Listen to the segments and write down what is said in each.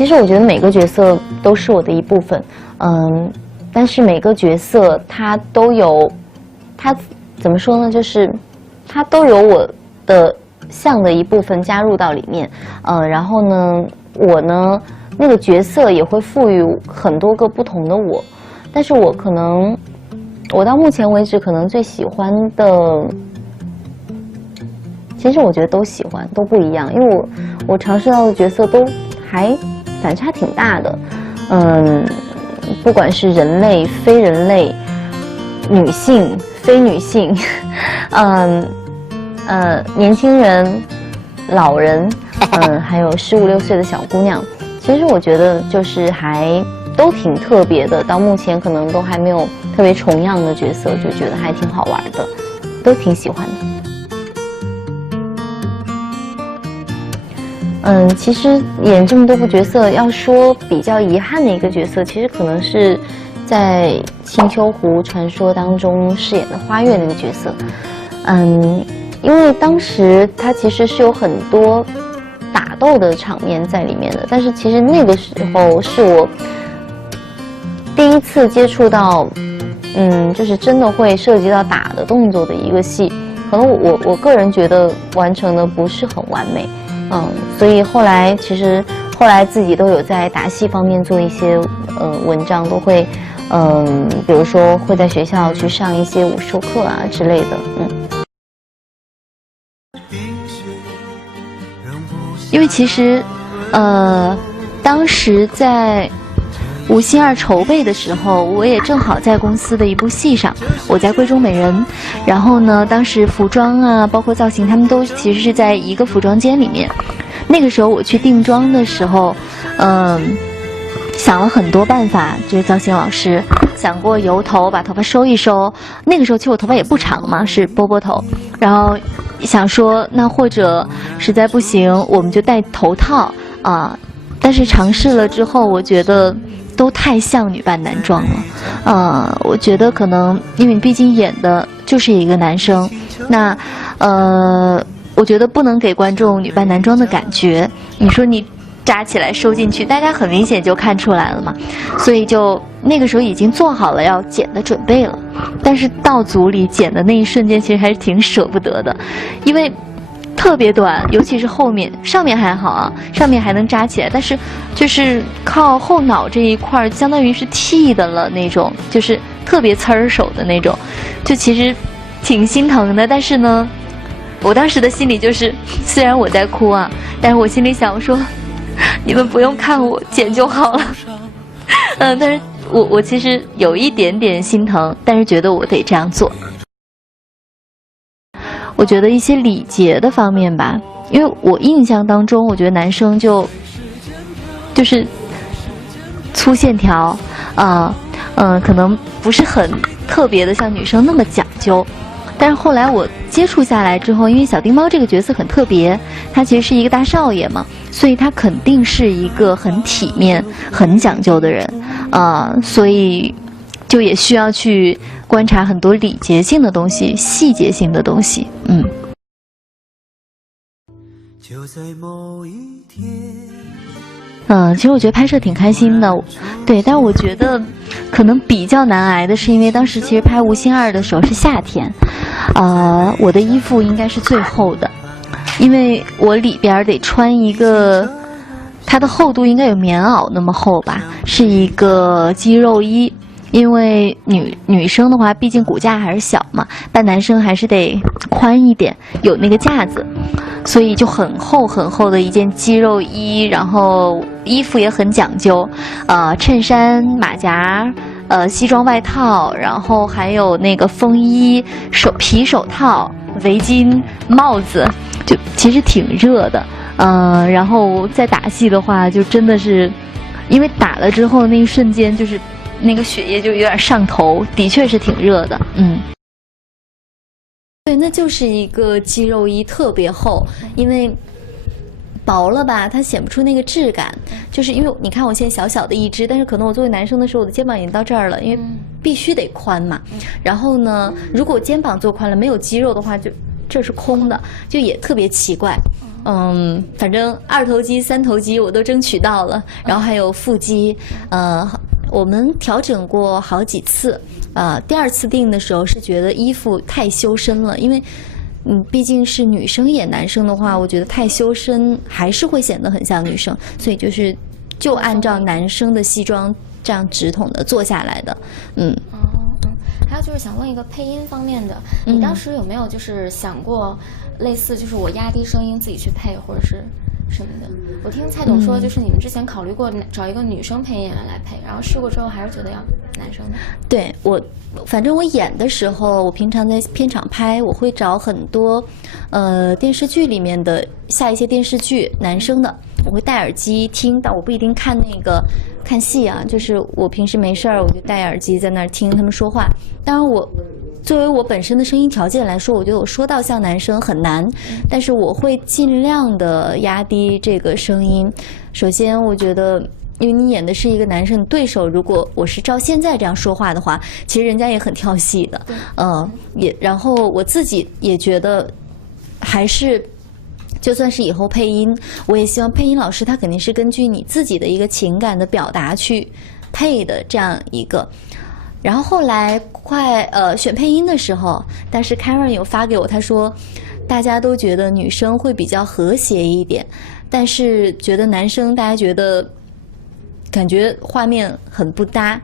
其实我觉得每个角色都是我的一部分，但是每个角色它都有，它怎么说呢？就是它都有我的像的一部分加入到里面，然后呢，我呢那个角色也会赋予很多个不同的我，但是我可能，我到目前为止可能最喜欢的。其实我觉得都喜欢，都不一样，因为我尝试到的角色都还反差挺大的，不管是人类、非人类、女性、非女性，年轻人、老人，还有15、16岁的小姑娘，其实我觉得就是还都挺特别的，到目前可能都还没有特别重样的角色，就觉得还挺好玩的，都挺喜欢的。其实演这么多部角色，要说比较遗憾的一个角色，其实可能是在《青丘狐传说》当中饰演的花月那个角色。因为当时他其实是有很多打斗的场面在里面的，但是其实那个时候是我第一次接触到，就是真的会涉及到打的动作的一个戏，可能我个人觉得完成的不是很完美。所以后来自己都有在打戏方面做一些文章，都会比如说会在学校去上一些武术课啊之类的，因为其实当时在吴心儿筹备的时候，我也正好在公司的一部戏上，我在闺中美人。然后呢，当时服装啊，包括造型，他们都其实是在一个服装间里面。那个时候我去定妆的时候，想了很多办法，就是造型老师想过油头，把头发收一收。那个时候其实我头发也不长嘛，是波波头。然后想说，那或者实在不行，我们就戴头套啊。但是尝试了之后，我觉得都太像女扮男装了，我觉得可能因为你毕竟演的就是一个男生，那我觉得不能给观众女扮男装的感觉。你说你扎起来收进去，大家很明显就看出来了嘛，所以就那个时候已经做好了要剪的准备了，但是到组里剪的那一瞬间，其实还是挺舍不得的，因为特别短，尤其是后面，上面还好啊，上面还能扎起来，但是就是靠后脑这一块，相当于是剃的了那种，就是特别刺儿手的那种，就其实挺心疼的。但是呢，我当时的心里就是，虽然我在哭啊，但是我心里想说，你们不用看我剪就好了。但是我其实有一点点心疼，但是觉得我得这样做。我觉得一些礼节的方面吧，因为我印象当中，我觉得男生就是粗线条可能不是很特别的像女生那么讲究。但是后来我接触下来之后，因为小丁猫这个角色很特别，他其实是一个大少爷嘛，所以他肯定是一个很体面、很讲究的人所以就也需要去观察很多礼节性的东西、细节性的东西。就在某一天。其实我觉得拍摄挺开心的，对，但我觉得可能比较难挨的是，因为当时其实拍吴心二的时候是夏天，我的衣服应该是最厚的，因为我里边得穿一个，它的厚度应该有棉袄那么厚吧，是一个肌肉衣。因为女生的话，毕竟骨架还是小嘛，扮男生还是得宽一点，有那个架子，所以就很厚很厚的一件肌肉衣，然后衣服也很讲究，衬衫、马甲、西装外套，然后还有那个风衣、皮手套、围巾、帽子，就其实挺热的，然后再打戏的话，就真的是，因为打了之后那一瞬间就是。那个血液就有点上头，的确是挺热的，对，那就是一个肌肉衣，特别厚，因为薄了吧，它显不出那个质感。就是因为你看我现在小小的一只，但是可能我作为男生的时候，我的肩膀已经到这儿了，因为必须得宽嘛。然后呢，如果肩膀做宽了，没有肌肉的话，就这是空的，就也特别奇怪。反正2头肌、3头肌我都争取到了，然后还有腹肌，我们调整过好几次，第2次定的时候是觉得衣服太修身了，因为毕竟是女生演男生的话，我觉得太修身还是会显得很像女生，所以就按照男生的西装这样直筒的做下来的，还有就是想问一个配音方面的，你当时有没有就是想过类似就是我压低声音自己去配或者是什么的？我听蔡董说，就是你们之前考虑过找一个女生配音演员来配，然后试过之后还是觉得要男生的。对，反正我演的时候，我平常在片场拍，我会找很多电视剧里面的下一些电视剧男生的，我会戴耳机听，但我不一定看戏啊，就是我平时没事儿我就戴耳机在那儿听他们说话。当然作为我本身的声音条件来说，我觉得我说到像男生很难，但是我会尽量的压低这个声音。首先我觉得因为你演的是一个男生，对手如果我是照现在这样说话的话，其实人家也很挑戏的，然后我自己也觉得还是就算是以后配音，我也希望配音老师他肯定是根据你自己的一个情感的表达去配的这样一个。然后后来选配音的时候，当时 Karen 有发给我，他说大家都觉得女生会比较和谐一点，但是觉得男生大家觉得感觉画面很不搭。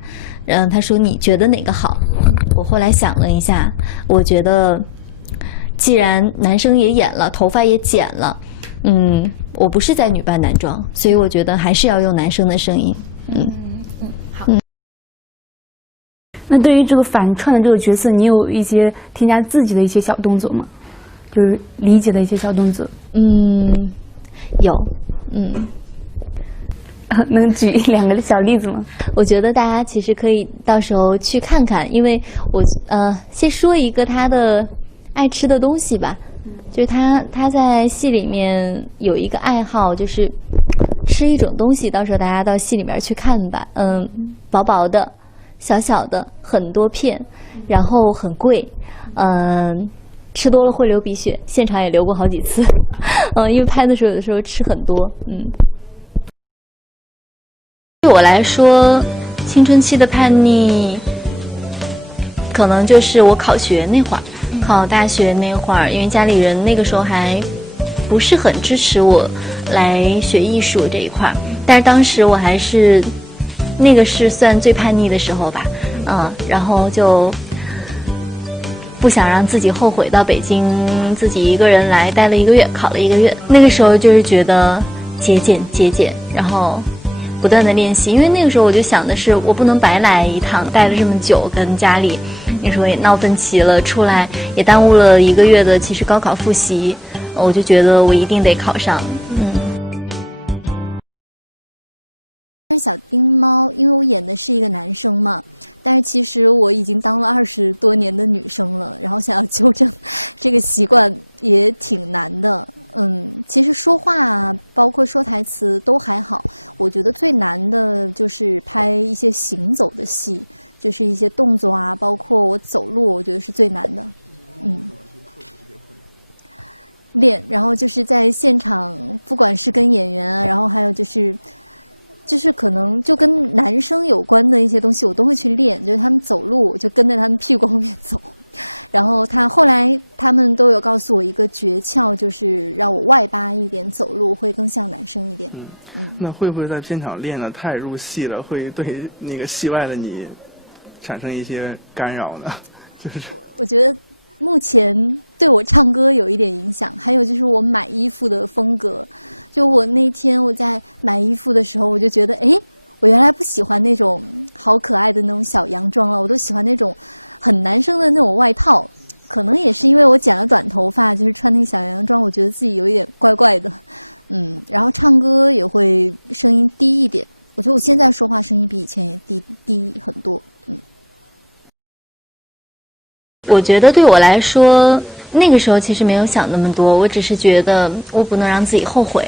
他说你觉得哪个好？我后来想了一下，我觉得既然男生也演了，头发也剪了，我不是在女扮男装，所以我觉得还是要用男生的声音。好。那对于这个反串的这个角色，你有一些添加自己的一些小动作吗？就是理解的一些小动作。有，能举2个小例子吗？我觉得大家其实可以到时候去看看，因为我先说一个他的爱吃的东西吧，就是他在戏里面有一个爱好，就是吃一种东西，到时候大家到戏里面去看吧。薄薄的、小小的，很多片，然后很贵，吃多了会流鼻血，现场也流过好几次。因为拍的时候有的时候吃很多。对我来说，青春期的叛逆，可能就是我考学那会儿。考大学那会儿，因为家里人那个时候还不是很支持我来学艺术这一块，但是当时我还是那个是算最叛逆的时候吧，然后就不想让自己后悔到北京自己一个人来待了1个月，考了1个月。那个时候就是觉得节俭，然后不断的练习，因为那个时候我就想的是，我不能白来一趟，待了这么久，跟家里那时候也闹分歧了，出来也耽误了1个月的其实高考复习，我就觉得我一定得考上。那会不会在片场练得太入戏了，会对那个戏外的你产生一些干扰呢？就是。我觉得对我来说，那个时候其实没有想那么多，我只是觉得我不能让自己后悔。